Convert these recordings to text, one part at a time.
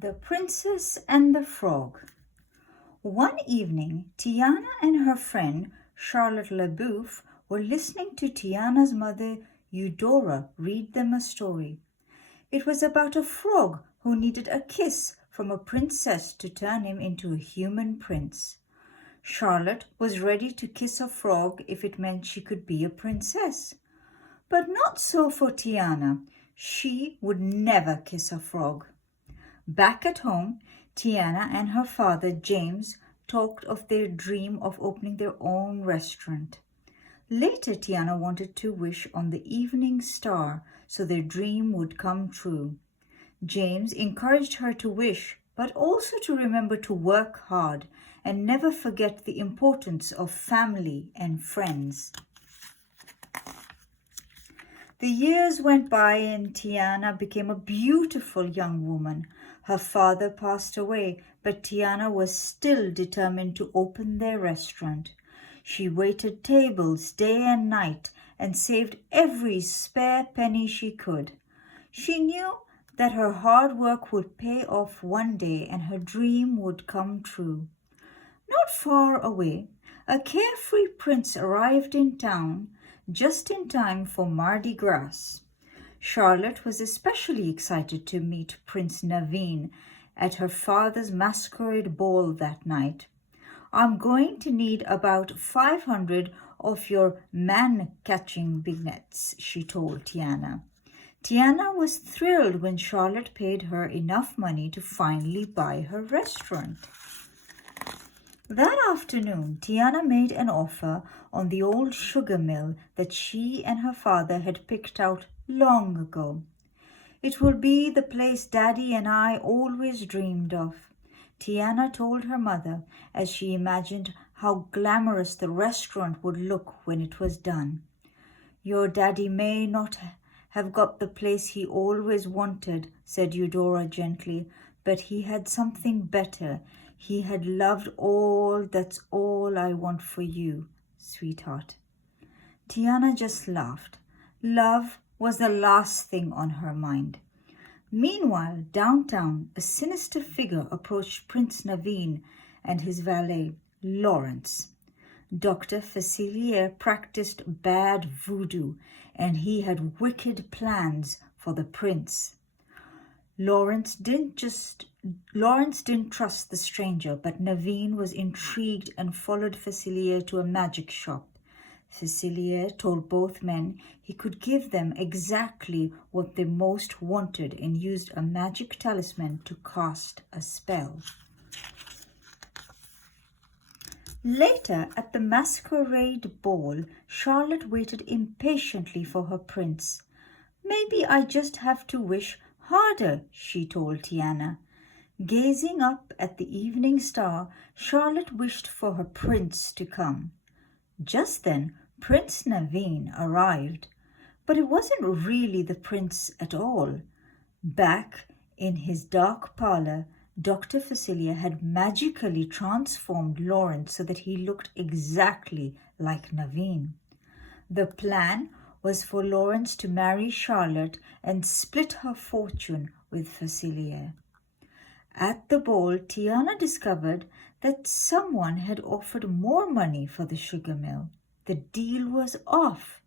The Princess and the Frog. One evening, Tiana and her friend Charlotte LeBoeuf were listening to Tiana's mother Eudora read them a story. It was about a frog who needed a kiss from a princess to turn him into a human prince. Charlotte was ready to kiss a frog if it meant she could be a princess. But not so for Tiana. She would never kiss a frog. Back at home, Tiana and her father, James, talked of their dream of opening their own restaurant. Later, Tiana wanted to wish on the evening star so their dream would come true. James encouraged her to wish, but also to remember to work hard and never forget the importance of family and friends. The years went by and Tiana became a beautiful young woman. Her father passed away, but Tiana was still determined to open their restaurant. She waited tables day and night and saved every spare penny she could. She knew that her hard work would pay off one day and her dream would come true. Not far away, a carefree prince arrived in town just in time for Mardi Gras. Charlotte was especially excited to meet Prince Naveen at her father's masquerade ball that night. "I'm going to need about 500 of your man-catching vignettes," she told Tiana. Tiana was thrilled when Charlotte paid her enough money to finally buy her restaurant. That afternoon, Tiana made an offer on the old sugar mill that she and her father had picked out long ago. "It will be the place Daddy and I always dreamed of," Tiana told her mother as she imagined how glamorous the restaurant would look when it was done. "Your daddy may not have got the place he always wanted," said Eudora gently, "but he had something better. He had loved all. That's all I want for you, sweetheart." Tiana just laughed. Love was the last thing on her mind. Meanwhile, downtown, a sinister figure approached Prince Naveen and his valet, Lawrence. Dr. Facilier practiced bad voodoo, and he had wicked plans for the prince. Lawrence didn't trust the stranger, but Naveen was intrigued and followed Facilier to a magic shop. Facilier told both men he could give them exactly what they most wanted and used a magic talisman to cast a spell. Later, at the masquerade ball, Charlotte waited impatiently for her prince. "Maybe I just have to wish harder," she told Tiana. Gazing up at the evening star, Charlotte wished for her prince to come. Just then, Prince Naveen arrived, but it wasn't really the prince at all. Back in his dark parlor, Dr. Facilier had magically transformed Lawrence so that he looked exactly like Naveen. The plan was for Lawrence to marry Charlotte and split her fortune with Facilier. At the ball, Tiana discovered that someone had offered more money for the sugar mill. The deal was off.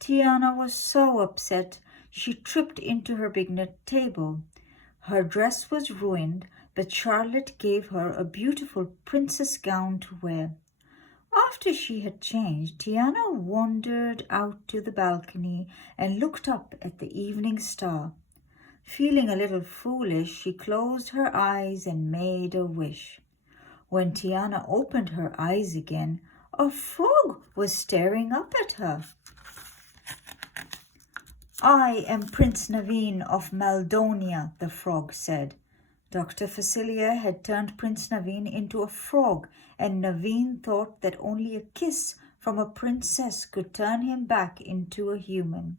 Tiana was so upset she tripped into her big table. Her dress was ruined, but Charlotte gave her a beautiful princess gown to wear. After she had changed, Tiana wandered out to the balcony and looked up at the evening star. Feeling a little foolish, she closed her eyes and made a wish. When Tiana opened her eyes again, a frog was staring up at her. "I am Prince Naveen of Maldonia," the frog said. Dr. Facilier had turned Prince Naveen into a frog, and Naveen thought that only a kiss from a princess could turn him back into a human.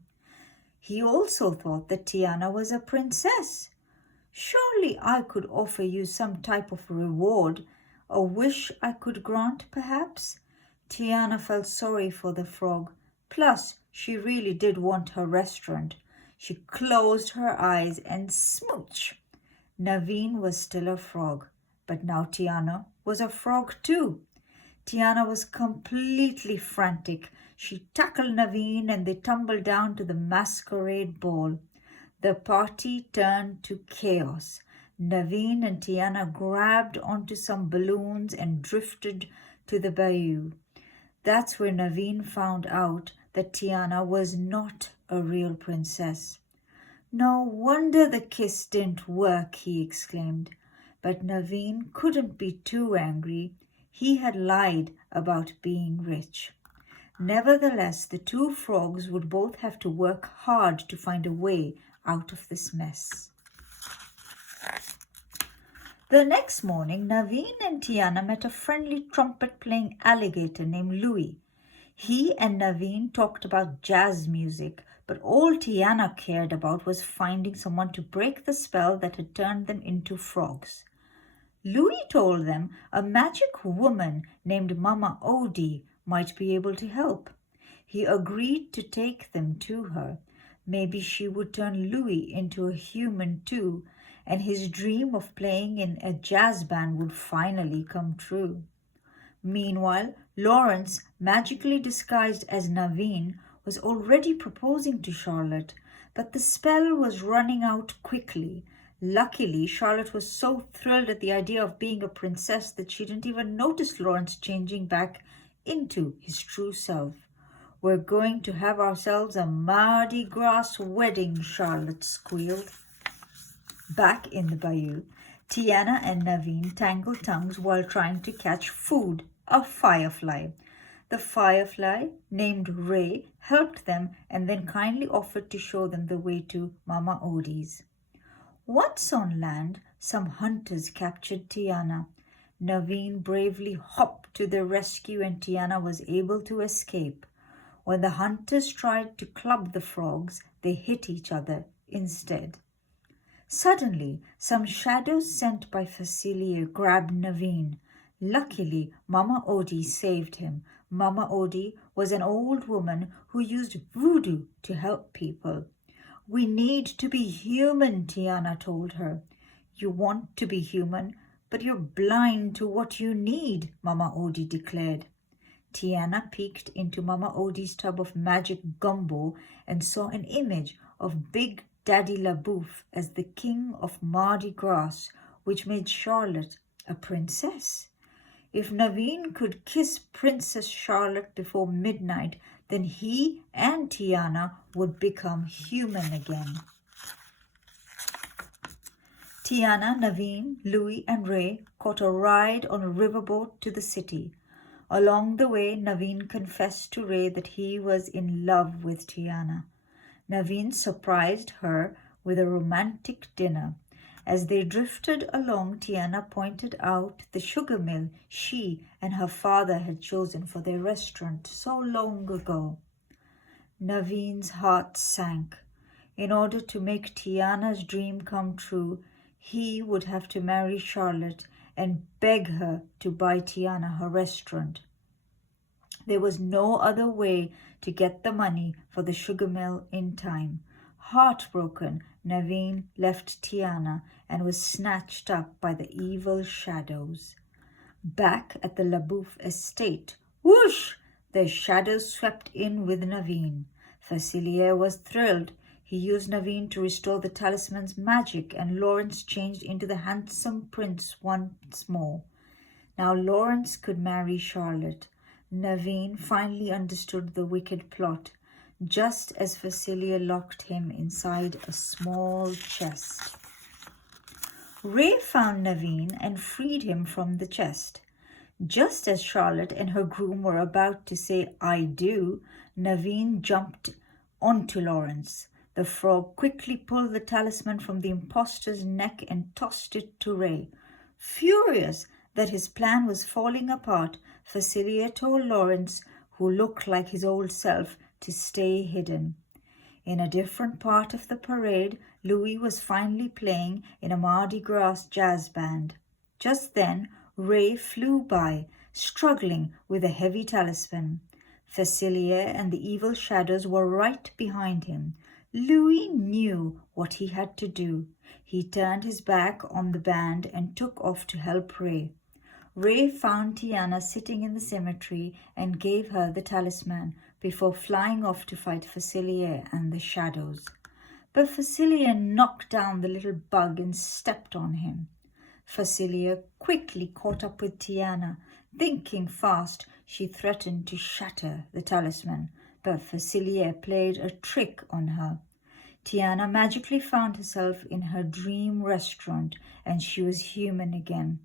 He also thought that Tiana was a princess. "Surely I could offer you some type of reward, a wish I could grant, perhaps?" Tiana felt sorry for the frog. Plus, she really did want her restaurant. She closed her eyes and smooch. Naveen was still a frog, but now Tiana was a frog too. Tiana was completely frantic. She tackled Naveen and they tumbled down to the masquerade ball. The party turned to chaos. Naveen and Tiana grabbed onto some balloons and drifted to the bayou. That's where Naveen found out that Tiana was not a real princess. No wonder the kiss didn't work, he exclaimed. But Naveen couldn't be too angry. He had lied about being rich. Nevertheless, the two frogs would both have to work hard to find a way out of this mess. The next morning, Naveen and Tiana met a friendly trumpet-playing alligator named Louis. He and Naveen talked about jazz music, but all Tiana cared about was finding someone to break the spell that had turned them into frogs. Louis told them a magic woman named Mama Odie might be able to help. He agreed to take them to her. Maybe she would turn Louis into a human too, and his dream of playing in a jazz band would finally come true. Meanwhile, Lawrence, magically disguised as Naveen, was already proposing to Charlotte, but the spell was running out quickly. Luckily, Charlotte was so thrilled at the idea of being a princess that she didn't even notice Lawrence changing back into his true self. "We're going to have ourselves a Mardi Gras wedding," Charlotte squealed. Back in the bayou, Tiana and Naveen tangled tongues while trying to catch food, a firefly. The firefly, named Ray, helped them and then kindly offered to show them the way to Mama Odie's. Once on land, some hunters captured Tiana. Naveen bravely hopped to their rescue and Tiana was able to escape. When the hunters tried to club the frogs, they hit each other instead. Suddenly, some shadows sent by Facilier grabbed Naveen. Luckily, Mama Odie saved him. Mama Odie was an old woman who used voodoo to help people. "We need to be human," Tiana told her. "You want to be human, but you're blind to what you need," Mama Odie declared. Tiana peeked into Mama Odie's tub of magic gumbo and saw an image of Big Daddy LaBouffe as the king of Mardi Gras, which made Charlotte a princess. If Naveen could kiss Princess Charlotte before midnight, then he and Tiana would become human again. Tiana, Naveen, Louis, and Ray caught a ride on a riverboat to the city. Along the way, Naveen confessed to Ray that he was in love with Tiana. Naveen surprised her with a romantic dinner. As they drifted along, Tiana pointed out the sugar mill she and her father had chosen for their restaurant so long ago. Naveen's heart sank. In order to make Tiana's dream come true, he would have to marry Charlotte and beg her to buy Tiana her restaurant. There was no other way to get the money for the sugar mill in time. Heartbroken, Naveen left Tiana and was snatched up by the evil shadows. Back at the LaBouffe estate, whoosh! The shadows swept in with Naveen. Facilier was thrilled. He used Naveen to restore the talisman's magic, and Lawrence changed into the handsome prince once more. Now Lawrence could marry Charlotte. Naveen finally understood the wicked plot, just as Facilier locked him inside a small chest. Ray found Naveen and freed him from the chest. Just as Charlotte and her groom were about to say, "I do," Naveen jumped onto Lawrence. The frog quickly pulled the talisman from the impostor's neck and tossed it to Ray. Furious that his plan was falling apart, Facilier told Lawrence, who looked like his old self, to stay hidden. In a different part of the parade, Louis was finally playing in a Mardi Gras jazz band. Just then, Ray flew by, struggling with a heavy talisman. Facilier and the evil shadows were right behind him. Louis knew what he had to do. He turned his back on the band and took off to help Ray. Ray found Tiana sitting in the cemetery and gave her the talisman before flying off to fight Facilier and the shadows. But Facilier knocked down the little bug and stepped on him. Facilier quickly caught up with Tiana. Thinking fast, she threatened to shatter the talisman, but Facilier played a trick on her. Tiana magically found herself in her dream restaurant, and she was human again.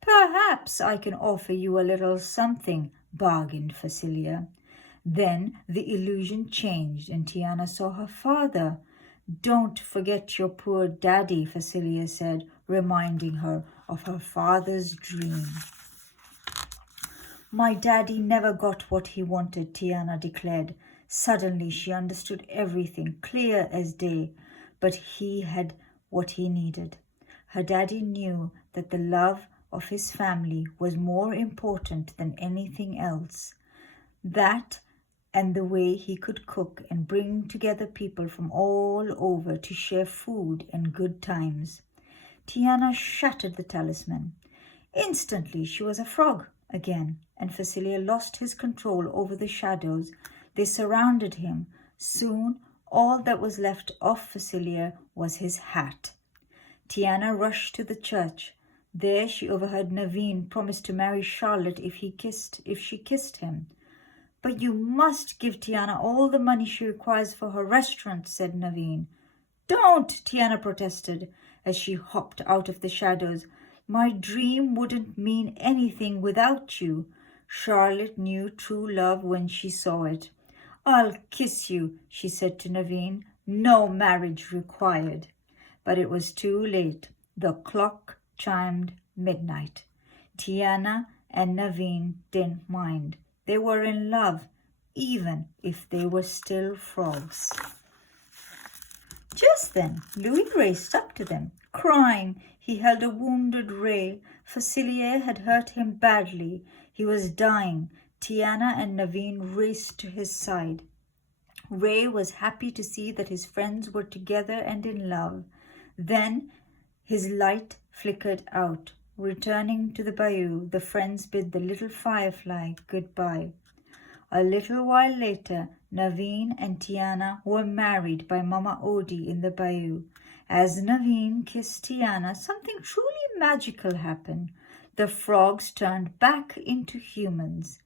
"Perhaps I can offer you a little something," bargained Facilier. Then the illusion changed, and Tiana saw her father. "Don't forget your poor daddy," Facilier said, reminding her of her father's dream. "My daddy never got what he wanted," Tiana declared. Suddenly she understood everything, clear as day, but he had what he needed. Her daddy knew that the love of his family was more important than anything else. That and the way he could cook and bring together people from all over to share food and good times. Tiana shattered the talisman. Instantly she was a frog again, and Facilier lost his control over the shadows. They surrounded him. Soon all that was left of Facilier was his hat. Tiana rushed to the church. There she overheard Naveen promise to marry Charlotte if she kissed him. "But you must give Tiana all the money she requires for her restaurant," said Naveen. "Don't!" Tiana protested as she hopped out of the shadows. "My dream wouldn't mean anything without you." Charlotte knew true love when she saw it. "I'll kiss you," she said to Naveen. "No marriage required." But it was too late. The clock chimed midnight. Tiana and Naveen didn't mind. They were in love, even if they were still frogs. Just then, Louis raced up to them, crying. He held a wounded Ray. Facilier had hurt him badly. He was dying. Tiana and Naveen raced to his side. Ray was happy to see that his friends were together and in love. Then his light flickered out. Returning to the bayou, the friends bid the little firefly goodbye. A little while later, Naveen and Tiana were married by Mama Odie in the bayou. As Naveen kissed Tiana, something truly magical happened. The frogs turned back into humans.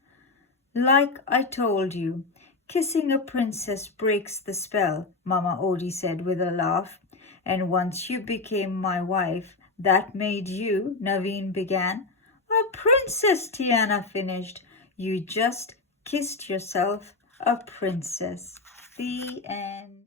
"Like I told you, kissing a princess breaks the spell," Mama Odie said with a laugh. "And once you became my wife, that made you," Naveen began. "A princess," Tiana finished. "You just kissed yourself a princess." The end.